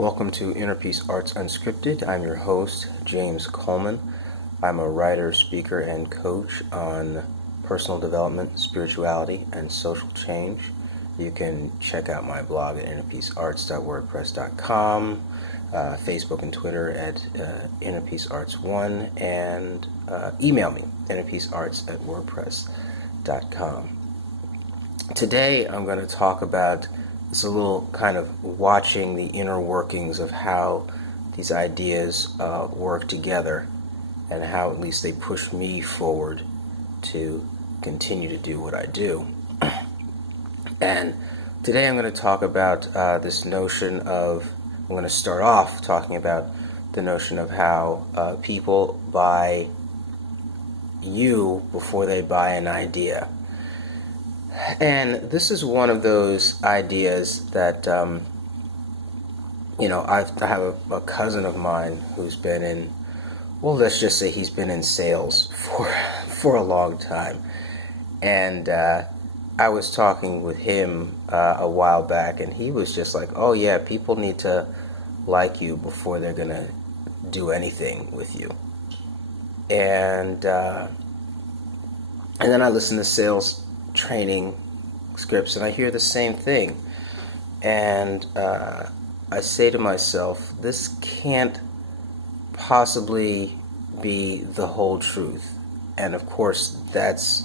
Welcome to Inner Peace Arts Unscripted. I'm your host, James Coleman. I'm a writer, speaker, and coach on personal development, spirituality, and social change. You can check out my blog at innerpeacearts.wordpress.com, Facebook and Twitter at innerpeacearts1, and email me, innerpeacearts@wordpress.com. Today I'm going to talk about it's a little kind of watching the inner workings of how these ideas work together and how at least they push me forward to continue to do what I do. And today I'm going to talk about this notion of, I'm going to start off talking about the notion of how people buy you before they buy an idea. And this is one of those ideas that, I have a cousin of mine who's been in, well, let's just say he's been in sales for a long time. And I was talking with him a while back, and he was just like, oh yeah, people need to like you before they're going to do anything with you. And then I listen to sales training scripts and I hear the same thing, and I say to myself, this can't possibly be the whole truth. And of course that's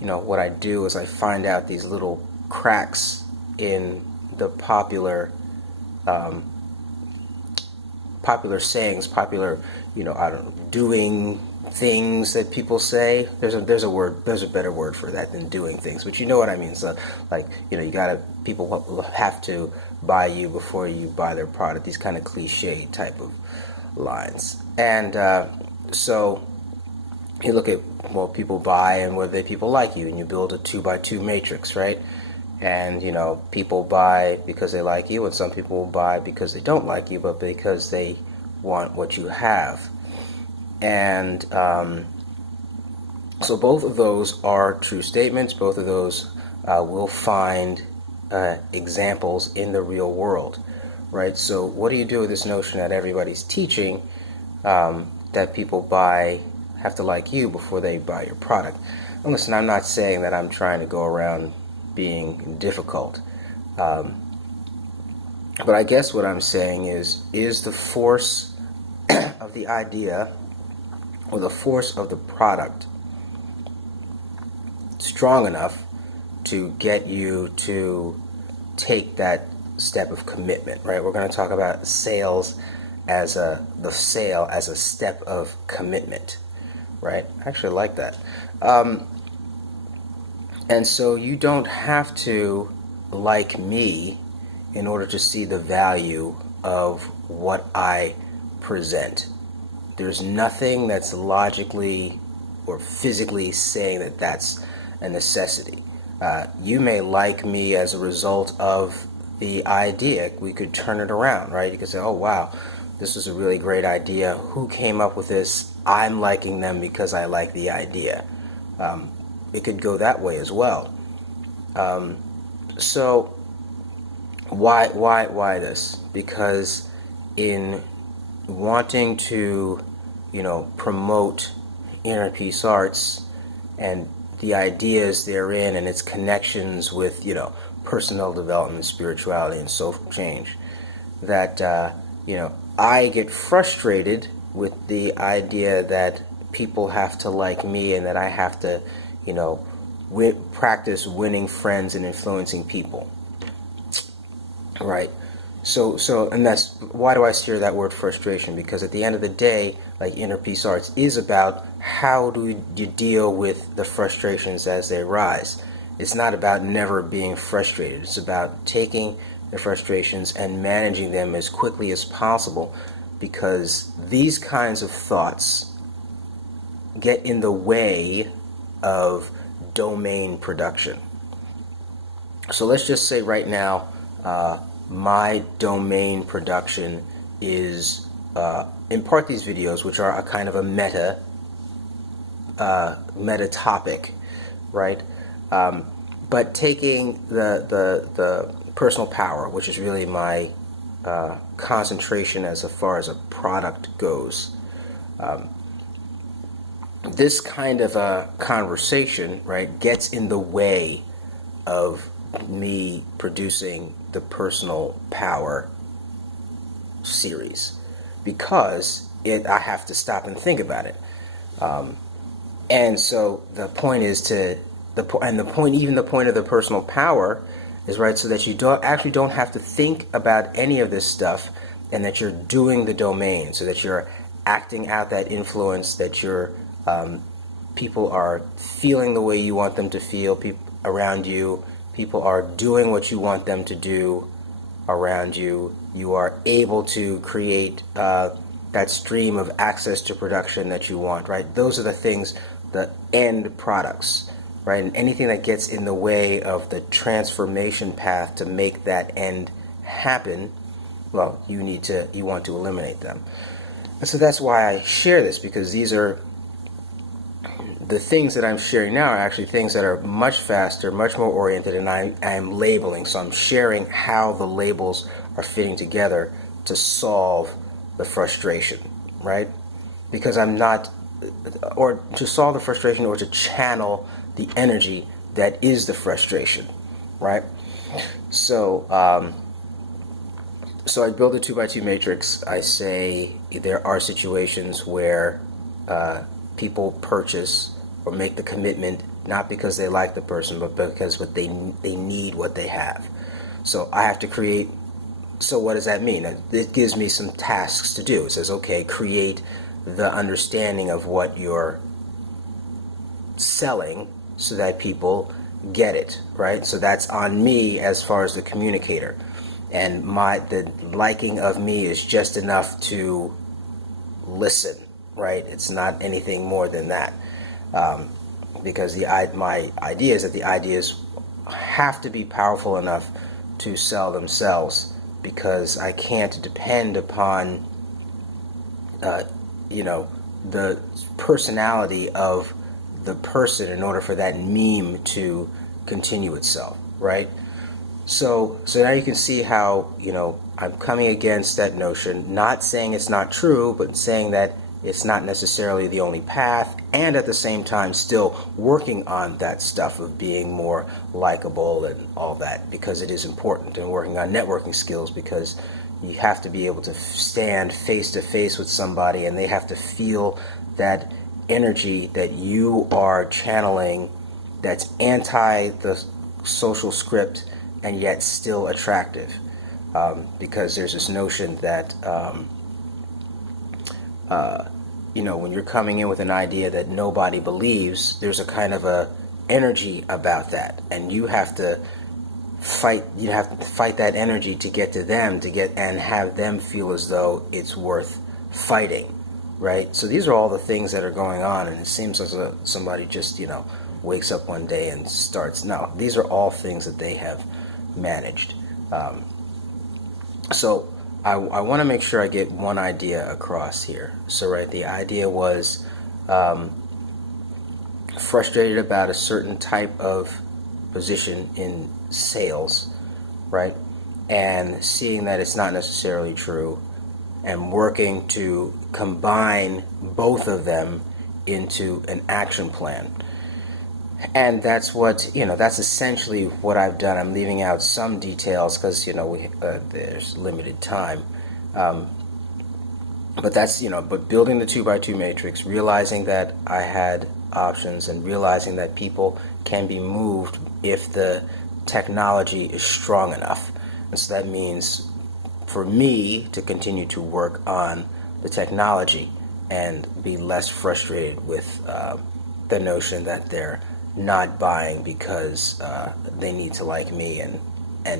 what I do is I find out these little cracks in the popular sayings, popular I don't know, doing things that people say. There's a better word for that than doing things, but you know what I mean. So like, people have to buy you before you buy their product, these kind of cliche type of lines. And so you look at what people buy and whether people like you, and you build a 2x2 matrix, right? And people buy because they like you, and some people will buy because they don't like you, but because they want what you have. And so both of those are true statements. Both of those will find examples in the real world, right? So what do you do with this notion that everybody's teaching that people have to like you before they buy your product? And listen, I'm not saying that I'm trying to go around being difficult, but I guess what I'm saying is the force of the idea or the force of the product strong enough to get you to take that step of commitment, right? We're going to talk about sales as the sale as a step of commitment, right? I actually like that. And so you don't have to like me in order to see the value of what I present. There's nothing that's logically or physically saying that that's a necessity. You may like me as a result of the idea. We could turn it around, right? You could say, oh wow, this is a really great idea. Who came up with this? I'm liking them because I like the idea. It could go that way as well. So why this? Because in wanting to promote Inner Peace Arts and the ideas therein and its connections with personal development, spirituality, and social change, that I get frustrated with the idea that people have to like me and that I have to practice winning friends and influencing people, right? So and that's why do I steer that word frustration? Because at the end of the day, like, Inner Peace Arts is about how do you deal with the frustrations as they rise. It's not about never being frustrated. It's about taking the frustrations and managing them as quickly as possible, because these kinds of thoughts get in the way of domain production. So let's just say right now, my domain production is in part these videos, which are a kind of a meta topic, right? But taking the personal power, which is really my concentration as far as a product goes. This kind of a conversation, right, gets in the way of me producing the personal power series, because I have to stop and think about it. And so the point is the point of the personal power is, right, so that you don't have to think about any of this stuff, and that you're doing the domain, so that you're acting out that influence, that you're people are feeling the way you want them to feel around you. People are doing what you want them to do around you. You are able to create that stream of access to production that you want, right? Those are the things, the end products, right? And anything that gets in the way of the transformation path to make that end happen, well, you want to eliminate them. And so that's why I share this, because these are the things that I'm sharing now are actually things that are much faster, much more oriented, and I am labeling. So I'm sharing how the labels are fitting together to solve the frustration, right? Because I'm not, or to solve the frustration, or to channel the energy that is the frustration, right? So, so I build a 2x2 matrix. I say there are situations where people purchase or make the commitment not because they like the person, but because they need what they have. So I have to create. So what does that mean? It gives me some tasks to do. It says, okay, create the understanding of what you're selling so that people get it, right? So that's on me as far as the communicator. And the liking of me is just enough to listen, right? It's not anything more than that. Because my idea is that the ideas have to be powerful enough to sell themselves, because I can't depend upon the personality of the person in order for that meme to continue itself, right? So now you can see how, I'm coming against that notion, not saying it's not true, but saying that it's not necessarily the only path, and at the same time still working on that stuff of being more likable and all that, because it is important, and working on networking skills, because you have to be able to stand face to face with somebody, and they have to feel that energy that you are channeling that's anti the social script and yet still attractive, because there's this notion that when you're coming in with an idea that nobody believes, there's a kind of a energy about that, and you have to fight that energy to get to them, and have them feel as though it's worth fighting, right? So these are all the things that are going on, and it seems as though somebody just wakes up one day and starts. No, these are all things that they have managed. So I want to make sure I get one idea across here. So, right, the idea was frustrated about a certain type of position in sales, right, and seeing that it's not necessarily true, and working to combine both of them into an action plan. And that's that's essentially what I've done. I'm leaving out some details because there's limited time, but that's but building the 2x2 matrix, realizing that I had options, and realizing that people can be moved if the technology is strong enough. And so that means for me to continue to work on the technology and be less frustrated with the notion that they're not buying because they need to like me, and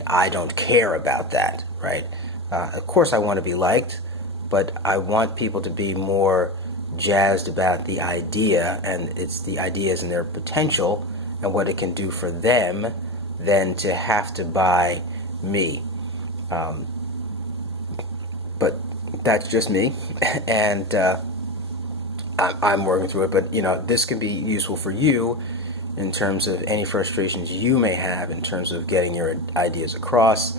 I don't care about that, right? Of course I want to be liked, but I want people to be more jazzed about the idea, and it's the ideas and their potential and what it can do for them, than to have to buy me. But that's just me, and I'm working through it. But this can be useful for you in terms of any frustrations you may have in terms of getting your ideas across,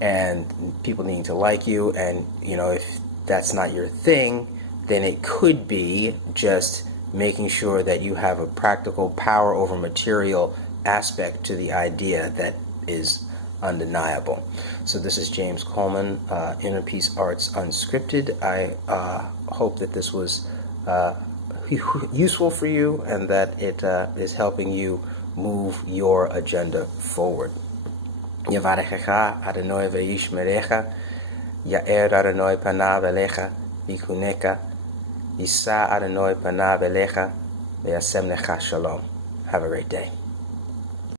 and people needing to like you. And if that's not your thing, then it could be just making sure that you have a practical power over material aspect to the idea that is undeniable. So this is James Coleman, Inner Peace Arts Unscripted. I hope that this was useful for you and that it is helping you move your agenda forward. Yavarechecha Adonai ve'yishmerecha, Ya'er Adonai panav elecha v'yichuneka, Yisa Adonai panav elecha ve'yasem lecha shalom. Have a great day.